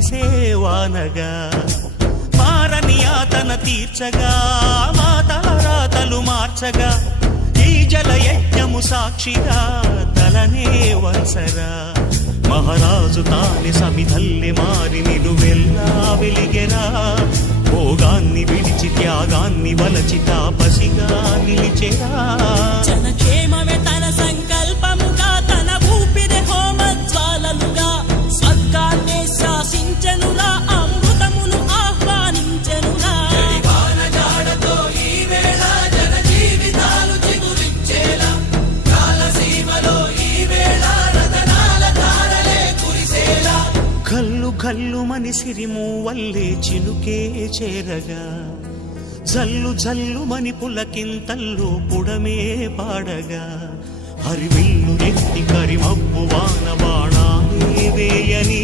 కురిసే వానగా మారని యాతన తీర్చగా మా తలరాతలు మార్చగా ఈ జలయజ్ఞము సాక్షిగా తలనే వంచరా మహారాజు తాని సమిధల్లి మారి నిలువెల్లా వెలిగెరా భోగాన్ని విడిచి త్యాగాన్ని వలచి తాపసిగా నిలిచెరా జనక్షేమమే తన సంకల్పముగా తన ఊపిరి హోమజ్వాలలుగా స్వర్గాన్నే శాసించెనురా అమృతమును ఆహ్వానించెనురా జాడతో ఈ వేళ జన జీవితాలు చిగురించేలా కాలసీమలో ఈ వేళ రతనాల ధారలే కురిసేలా కల్లు కల్లు మని సిరిము వల్లే చినుకే చేరగా జల్లు జల్లు మని పులకింతల్లు పుడమే పాడగా హరివిల్లు ఎత్తి కరిమబ్బు వాన బాణాలే వేయని